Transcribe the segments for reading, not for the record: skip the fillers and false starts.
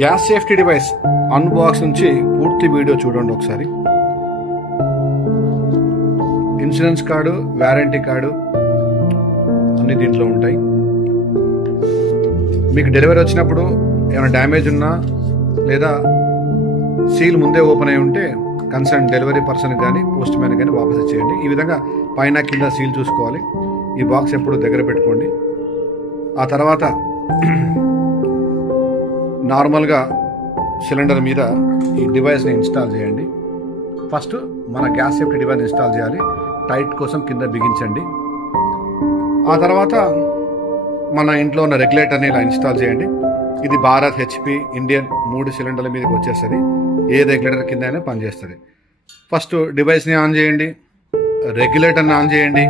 Gas safety device unbox నుంచి పూర్తి video చూడండి ఒకసారి. ఇన్సూరెన్స్ కార్డు, వారంటీ కార్డు అన్ని దీంట్లో ఉంటాయి. మీకు డెలివరీ వచ్చినప్పుడు ఏమైనా డ్యామేజ్ ఉన్నా లేదా సీల్ ముందే ఓపెన్ అయి ఉంటే కన్సర్న్ డెలివరీ పర్సన్ కానీ పోస్ట్ మ్యాన్ కానీ వాపసు చేయండి. ఈ విధంగా పైన కింద సీల్ చూసుకోవాలి. ఈ బాక్స్ ఎప్పుడు దగ్గర పెట్టుకోండి. ఆ తర్వాత నార్మల్గా సిలిండర్ మీద ఈ డివైస్ని ఇన్స్టాల్ చేయండి. ఫస్ట్ మన గ్యాస్ సేఫ్టీ డివైస్ ఇన్స్టాల్ చేయాలి. టైట్ కోసం కింద బిగించండి. ఆ తర్వాత మన ఇంట్లో ఉన్న రెగ్యులేటర్ని ఇలా ఇన్స్టాల్ చేయండి. ఇది భారత్, హెచ్పి, ఇండియన్ 3 సిలిండర్ల మీదకి వచ్చేస్తుంది. ఏ రెగ్యులేటర్ కింద అయినా పనిచేస్తుంది. ఫస్ట్ డివైస్ని ఆన్ చేయండి, రెగ్యులేటర్ని ఆన్ చేయండి.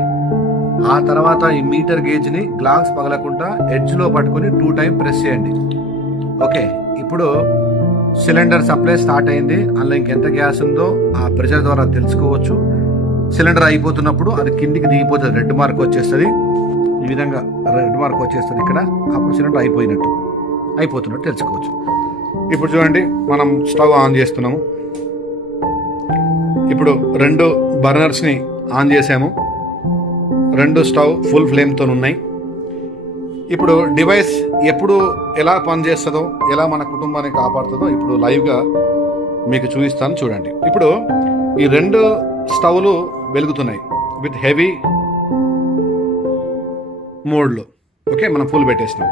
ఆ తర్వాత ఈ మీటర్ గేజ్ని గ్లాస్ పగలకుండా ఎడ్జ్లో పట్టుకుని 2 టైం ప్రెస్ చేయండి. ఓకే, ఇప్పుడు సిలిండర్ సప్లై స్టార్ట్ అయింది. అందులో ఇంకెంత గ్యాస్ ఉందో ఆ ప్రెషర్ ద్వారా తెలుసుకోవచ్చు. సిలిండర్ అయిపోతున్నప్పుడు అది కిందికి దిగిపోతుంది, రెడ్ మార్క్ వచ్చేస్తుంది. ఈ విధంగా రెడ్ మార్క్ వచ్చేస్తుంది ఇక్కడ. అప్పుడు సిలిండర్ అయిపోతున్నట్టు తెలుసుకోవచ్చు. ఇప్పుడు చూడండి, మనం స్టవ్ ఆన్ చేస్తున్నాము. ఇప్పుడు 2 బర్నర్స్ని ఆన్ చేసాము. 2 స్టవ్ ఫుల్ ఫ్లేమ్తో ఉన్నాయి. ఇప్పుడు డివైస్ ఎప్పుడు ఎలా పనిచేస్తుందో, ఎలా మన కుటుంబాన్ని కాపాడుతుందో ఇప్పుడు లైవ్గా మీకు చూపిస్తాను చూడండి. ఇప్పుడు ఈ 2 స్టవ్లు వెలుగుతున్నాయి విత్ హెవీ మోడ్లో. ఓకే, మనం ఫుల్ పెట్టేసినాం.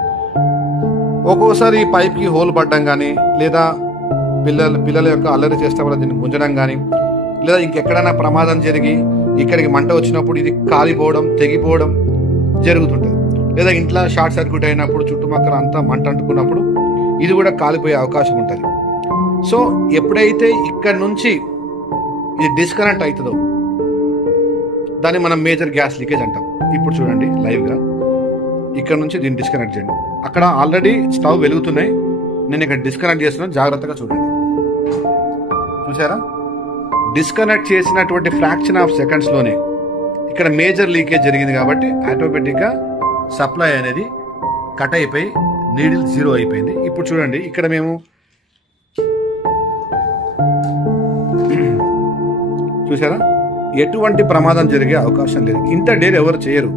ఒక్కోసారి పైప్కి హోల్ పడడం కానీ, లేదా పిల్లల యొక్క అల్లరి చేస్తే వల్ల దీన్ని ముంచడం కానీ, లేదా ఇంకెక్కడైనా ప్రమాదం జరిగి ఇక్కడికి మంట వచ్చినప్పుడు ఇది కాలిపోవడం, తెగిపోవడం జరుగుతుంటుంది. లేదా ఇంట్లో షార్ట్ సర్క్యూట్ అయినప్పుడు చుట్టుపక్కల అంతా మంట అంటుకున్నప్పుడు ఇది కూడా కాలిపోయే అవకాశం ఉంటుంది. సో ఎప్పుడైతే ఇక్కడ నుంచి ఇది డిస్కనెక్ట్ అవుతుందో దాన్ని మనం మేజర్ గ్యాస్ లీకేజ్ అంటాం. ఇప్పుడు చూడండి లైవ్గా ఇక్కడ నుంచి దీన్ని డిస్కనెక్ట్ చేయండి. అక్కడ ఆల్రెడీ స్టవ్ వెలుగుతున్నాయి, నేను ఇక్కడ డిస్కనెక్ట్ చేస్తున్నాను. జాగ్రత్తగా చూడండి. చూసారా, డిస్కనెక్ట్ చేసినటువంటి ఫ్రాక్షన్ ఆఫ్ సెకండ్స్లోనే ఇక్కడ మేజర్ లీకేజ్ జరిగింది. కాబట్టి ఆటోమేటిక్గా సప్లై అనేది కట్ అయిపోయి నీడిల్ 0 అయిపోయింది. ఇప్పుడు చూడండి, ఇక్కడ మేము చూసారా ఎటువంటి ప్రమాదం జరిగే అవకాశం లేదు. ఇంత డేర్ ఎవరు చేయరు.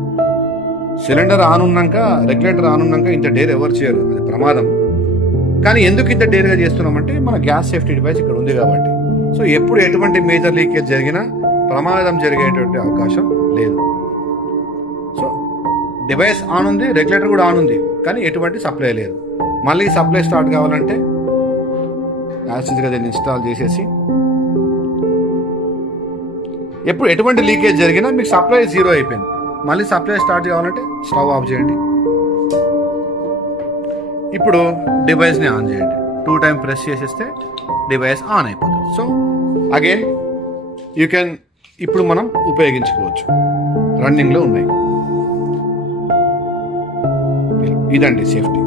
సిలిండర్ ఆన్ ఉన్నాక, రెగ్యులేటర్ ఆన్ ఉన్నాక ఇంత డేర్ ఎవరు చేయరు, అది ప్రమాదం. కానీ ఎందుకు ఇంత డేర్గా చేస్తున్నామంటే మన గ్యాస్ సేఫ్టీ డివైస్ ఇక్కడ ఉంది కాబట్టి. సో ఎప్పుడు ఎటువంటి మేజర్ లీకేజ్ జరిగినా ప్రమాదం జరిగేటువంటి అవకాశం లేదు. సో డివైస్ ఆన్ ఉంది, రెగ్యులేటర్ కూడా ఆన్ ఉంది, కానీ ఎటువంటి సప్లై లేదు. మళ్ళీ సప్లై స్టార్ట్ కావాలంటే యాసిడ్గా దీన్ని ఇన్స్టాల్ చేసేసి ఎప్పుడు ఎటువంటి లీకేజ్ జరిగినా మీకు సప్లై 0 అయిపోయింది. మళ్ళీ సప్లై స్టార్ట్ కావాలంటే స్టవ్ ఆఫ్ చేయండి. ఇప్పుడు డివైస్ని ఆన్ చేయండి. 2 టైం ప్రెస్ చేసేస్తే డివైస్ ఆన్ అయిపోతుంది. సో అగైన్ యూ కెన్ ఇప్పుడు మనం ఉపయోగించుకోవచ్చు. రన్నింగ్లో ఉన్నాయి. ఇదండి సేఫ్టీ.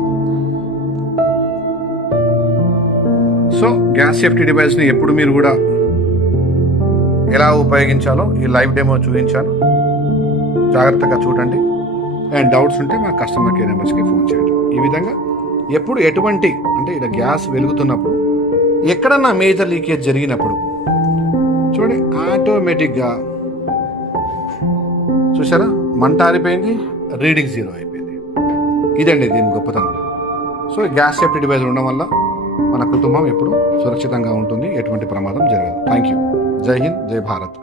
సో గ్యాస్ సేఫ్టీ డివైస్ని ఎప్పుడు మీరు కూడా ఎలా ఉపయోగించాలో ఈ లైవ్ డెమో చూపించాను. జాగ్రత్తగా చూడండి. అండ్ డౌట్స్ ఉంటే మా కస్టమర్ కేర్ నెంబర్స్కి ఫోన్ చేయండి. ఈ విధంగా ఎప్పుడు ఎటువంటి అంటే ఇలా గ్యాస్ వెలుగుతున్నప్పుడు ఎక్కడన్నా మేజర్ లీకేజ్ జరిగినప్పుడు చూడండి ఆటోమేటిక్గా చూసారా మంట ఆరిపోయింది, రీడింగ్ 0 అయిపోయింది. ఇదండి దీని గొప్పతనం. సో గ్యాస్ సేఫ్టీ డివైస్ ఉండడం వల్ల మన కుటుంబం ఎప్పుడు సురక్షితంగా ఉంటుంది, ఎటువంటి ప్రమాదం జరగదు. Thank you. జై హింద్, జై భారత్.